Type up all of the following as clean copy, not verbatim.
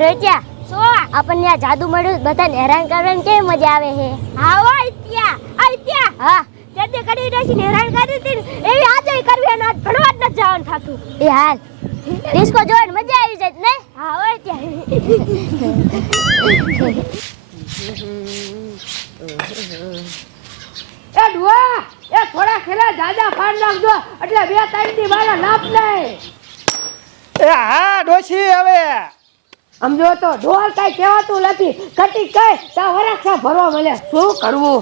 રોચ્યા શું આપણને આ જાદુ મળ્યું બધાને હેરાન કરવાની કેવી મજા આવે છે હા હો આત્યા હા તે કરી દેસી હેરાન કરી હતી એવી આજે કરવી અને આજ ભણવા જ ન જવાનું થાતું એ હાલ ડિસ્કો જોઈને મજા આવી જાય ને હા હો આત્યા એ ડુઆ એ થોડા ખેલા જાજા ફાડ નાખજો એટલે 2-3 દી મારા લાભ નહીં એ હા ડોશી હવે સમજો તો ઢોલ કઈ કહેવાતું નથી કટી કઈ તા વરક્ષા ભરવા મળે શું કરવું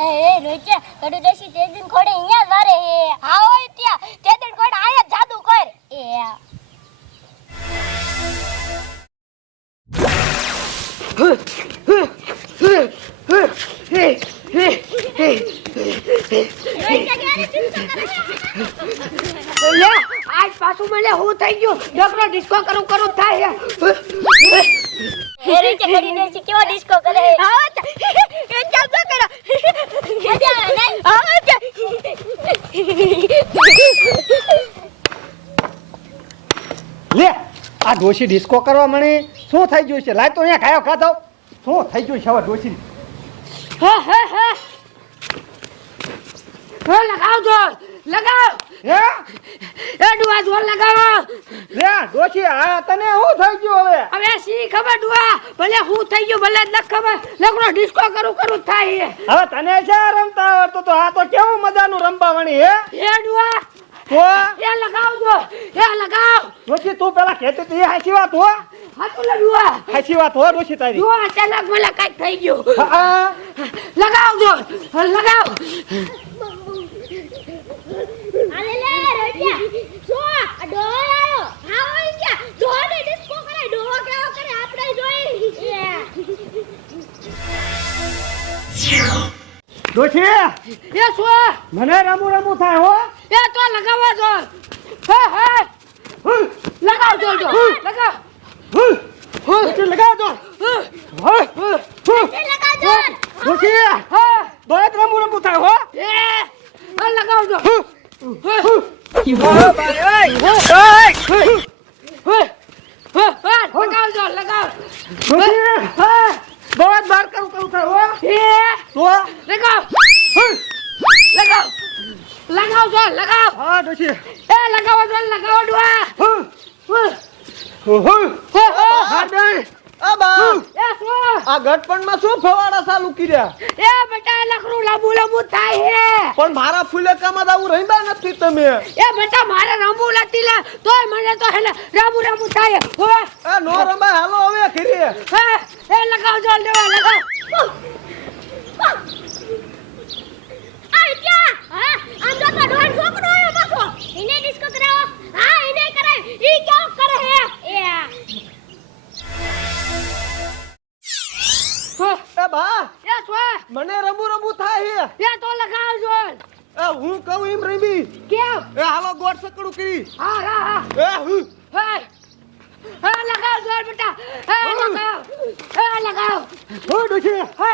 એ રોચ્યા કડુ દેસી તે દિન ખોડે અહીંયા વારે હે હા હોય ત્યાં તે દિન ખોડે આયા જાદુ કર એ લે આજ પાછું મળે હું થઈ ગયું ડોક્ટર ડિસ્કો કરું થાય હે રોચ્યા કરી દેસી કેવો ડિસ્કો કરે હા એ ચાલ તો કરો મજા આવે ને હા લે આ ડોશી ડિસ્કો કરવા મળી શું થઈ ગયું છે લાય તો અહીંયા ખાયો ખાતો શું થઈ ગયું છે હવે ડોશી હે લગાવજો લગાવ હે એ ડુઆ જોર લગાવો લે ડોશી આ તને શું થઈ ગયું હવે હવે સી ખબર ડુઆ ભલે હું થઈ ગયું ભલે ન ખબર લગડો ડિસ્કો કરું થાય હવે તને છે રમતા આવડતું તો આ તો કેવું મજાનું રમવા વણી હે એ ડુઆ તો એ લગાવજો એ લગાવ ડોશી તું પેલા કહેતી હતી એ હાચી વાત હો હાથું લડુઆ હાચી વાત હો ડોશી તારી જો અચાનક મને કઈ થઈ ગયું હા લગાવજો લગાવ આલે લે રોચ્યા જો ડો આયો હા હોય ક્યાં ડો ને ડિસ્કો કરે ડો કેવો કરે આપણે જોઈ ડોશી એ શું મને રમું થાય હો એ તો લગાવવા જો હે લગાવજો લગાવ ડોશી લગાવજો લગાજો ડોશી હા દોય રમું થાય હો એ લગાવજો લગાવજો લગાવ બહુ બાર કરું થાય હો એ તો લગાવ લગાવ લગાવજો લગાવ હા ડોશી એ લગાવજો લગાવ ડુઆ હા દઈ આ બા એ શું આ ગટપણમાં શું ફવાડા ચાલુ કર્યા એ બેટા લખરું લાંબુ થાય હે પણ મારા ફૂલેકામાં આવું રહીબા નથી તમે એ બેટા મારે રંબુ લતી લે તોય મને તો હેલે રામુ થાય હો આ નો રંબા હાલો હવે ખીરી હે એ લગાવજો દેવા લગાવ આત્યા હા આમ તો ડોન છોકરો આયો પાછો એને ડિસ્કો કરાવો હા એને કરે ઈ કેવો કરે હે એ એ બા એ શું મને રંબુ થાય એ તો લગાવજો એ હું કહું એમ રહીબી કેમ એ હાલો ગોળ સકડું કરી હા એ હું હે લગાવજો બેટા લગાવ હો ડોશી હે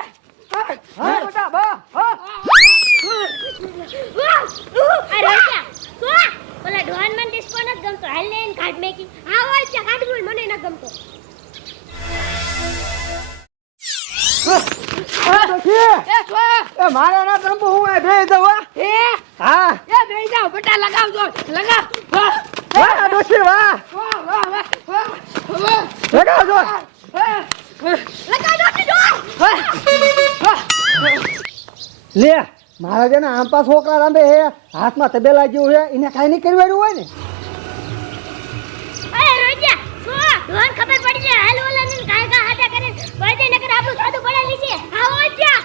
હા બેટા બા હા અરે રોચ્યા તો ઓલા ડોન મન ડિસ્કો ન ગમતો હાલ ને કાઢ મેકી હા હોય છે કાઢ બોલ મને ન ગમતો ડોશી એ શું એ મારા ના રંબુ હું આ ભેજ દઉં એ હા એ બેહી જાવ બેટા લગાવજો લગાવ વાહ ડોશી વાહ લગાવજો લે મારા જેને આંપા છોકરા રમે હે હાથમાં તબેલા જેવું હે એને કાઈ નહીં કરવાનું હોય ને અરે રોચ્યા તો ડોન ખબર પડી જાય હાલ ઓલા ને કાયકા હાટા કરે પડે નકર આપણું સાદું પડેલી છે હા હોય ત્યાં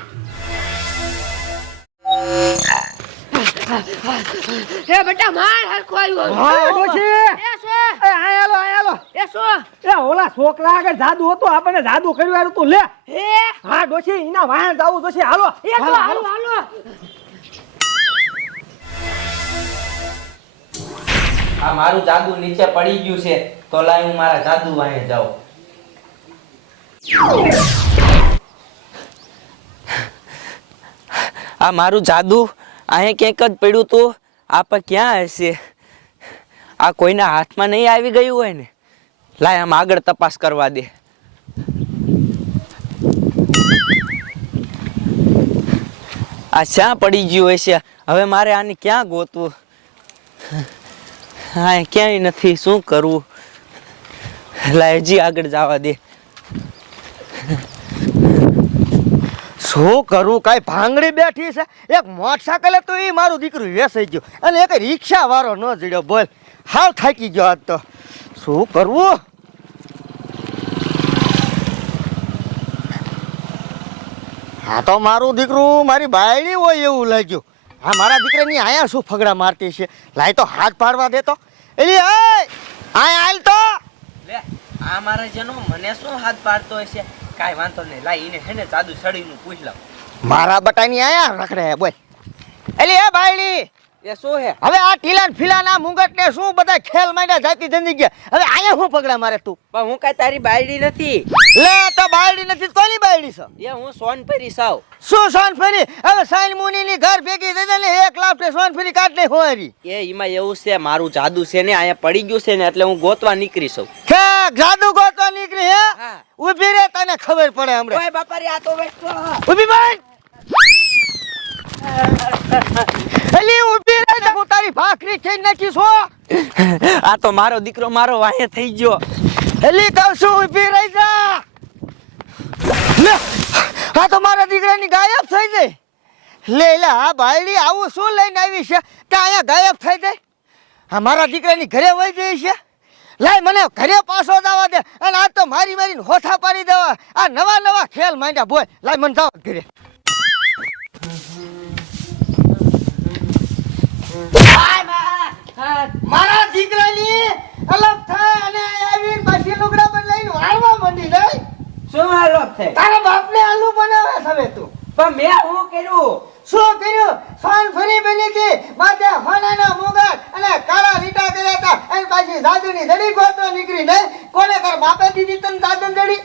એ બેટા માર હરખો આવ્યો હા ડોશી એ શું એ આયાલો એ શું એ ઓલા છોકરા આગળ જાદુ હતું આપણને જાદુ કર્યું તું લે હે હા ડોશી એના વાહન જાવું જોશે હાલો એ તો હાલો આ મારું જાદુ નીચે પડી ગયું છે તો લાય હું મારા જાદુ વાહે જાઉં આ મારું જાદુ અહીં ક્યાંક જ પડ્યું તું આ પર ક્યાં હશે આ કોઈના હાથમાં નહીં આવી ગયું હોય ને. લાય આમ આગળ તપાસ કરવા દે. આ શા પડી ગયું હોય છે? હવે મારે આને ક્યાં ગોતવું? હા ક્યાંય નથી. શું કરવું? લાય હજી આગળ જવા દે. શું કરું? કાંઈ ભાંગડી બેઠી છે. એક મોટરસાયકલ તો એ મારું દીકરું વેસાઈ ગયું અને એક રિક્ષા વાળો ન જડ્યો. બોલ, હાવ થાકી ગયો આજ તો. શું કરવું? હા તો મારું દીકરું મારી બાયડી હોય એવું લાગ્યું. હા મારા દીકરાની આયા શું ફગડા મારતી છે? લાય તો હાથ પાડવા દેતો. એલી આય હાલ તો. લે આ મારા જનો મને શું હાથ પાડતો હશે? કાઈ વાંધો નહીં. લાય એને હેને જાદુ સડીનું પૂછ લાવ. મારા બટાની આયા રખડે. બોલ એલી એ બાયડી, એ શું હે? હવે આ ટીલાન ફિલાન આ મુંગટ ને શું બધા ખેલ માંડ્યા જાતી ધંધી ગયા. હવે આયા હું પગડા મારે તું? પણ હું કાઈ તારી બાયડી નથી. લે તો બાયડી નથી તો કોની બાયડી છે? એ હું સોનપરી સાવ. શું સોન ફેરી? હવે સાઈન મુની ની ઘર ભેગી થઈ ને 1 લાખ ને સોન ફેરી કાઢ લે હોરી. એ ઈમાં એવું છે, મારું જાદુ છે ને અહીંયા પડી ગયું છે ને એટલે હું ગોતવા નીકળી છું. કે જાદુ ગોતવા નીકળી હે? હા. ઊભી રે, તને ખબર પડે હમણે. ઓય બાપા રે, આ તો બેઠો. ઊભી બન. એલી ઊભી રે, તો હું તારી ભાખરી ખાઈ નાખીશ હો. આ તો મારો દીકરો મારો વાહે થઈ ગયો. એલી કહું છું ઊભી રહી જા. લે આ તો મારા દીકરાની ગાયબ થઈ ગઈ. લે લે આ બાયડી આવું શું લઈને આવી છે કે અહીંયા ગાયબ થઈ જાય? આ મારા દીકરાની ઘરે વહી જઈ છે. લાય મને ઘરે પાછો જવા દે અને આ તો મારી મારીને હોઠા પાડી દેવા. આ નવા નવા ખેલ માંડ્યા. બોલ લાય મને જવા ઘરે. મારા દીકરાની અલગ થાય અને આવી પાછી લુગડા પર લઈને વાળવા માંડી નહીં. શું હાલો થાય? તારા બાપને આલુ બનાવે છે હવે તું. પણ મેં શું કર્યું? શું કર્યું? સોન ફરી બની હતી માથે હોનાના મુગટ અને કાળા લીટા કર્યા હતા અને પાછી જાદુની દડી ગોતવા નીકળી નહીં. કોને કર બાપે દીધી તને જાદુની દડી?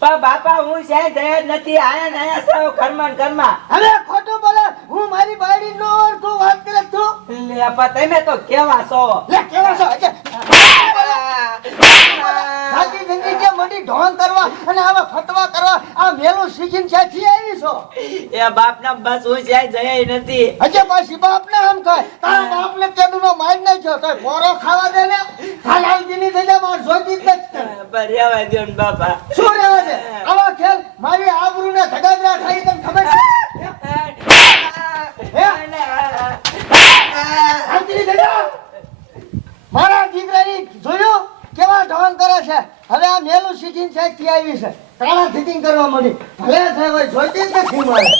પણ બાપા હું સાહેબ જયા જ નથી. આયા ને આયા સાવ ઘરમાં ને ઘરમાં. હવે ખોટું બોલે. હું મારી બાયડી નો ઓળખું વાત કરે તું. લે આપા તમે તો કેવા છો? લે કેવા છો? સાચી જિંદગી મંડી ઢોંગ કરવા અને આવા ફતવા કરવા આ મેલું શીખીને ક્યાંથી આવી છો? એ બાપના બસ હું સાહેબ જયા નથી. હજે પાછી બાપને આમ કહે. તારા બાપને કેદુનો માર નાખ્યો તો પોરો ખાવા દે ને. હાલાલજીની થઈ માર જોઈતી જ નથી. પણ રહેવા દો ને બાપા. શું રહેવા દે? આવા ખેલ મારી આબરૂને ધગાદરા થાય તને ખબર છે? હાલજીની ધજા મારા દીકરાની જોયું કેવા ઢોંગ કરે છે. હવે આ મેલું શીખીને સાહેબ થી આવી છે. તારા ફિટિંગ કરવા મળી. ભલે સાહેબ જોઈતી જ નથી મારે.